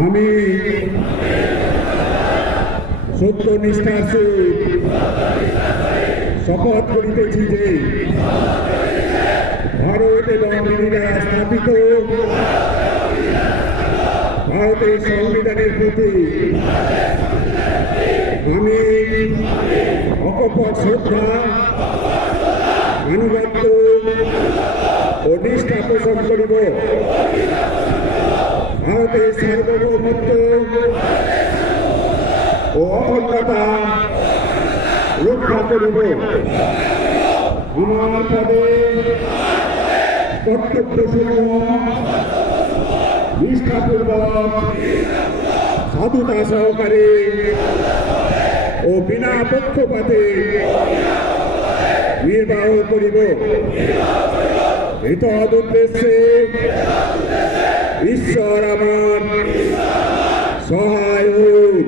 আমি সত্যনিষ্ঠার সহিত শপথ করিতেছি যে ভারত এবং ইন্ডিয়া স্থাপিত ভারতের সংবিধানের প্রতি আমি অকপট শ্রদ্ধা, আনুগত্য ও নিষ্ঠা পোষণ করিব। ভারতের সার্বভৌমত্ব ও অখণ্ডতা রক্ষা করিব। আমার পদে কর্তব্যসমূহ নিষ্ঠাপূর্বক সাধুতা সহকারে ও বিনা পক্ষপাতে নির্বাহ করিব। এতদ উদ্দেশ্যে ঈশ্বর আমার সহায় হোক।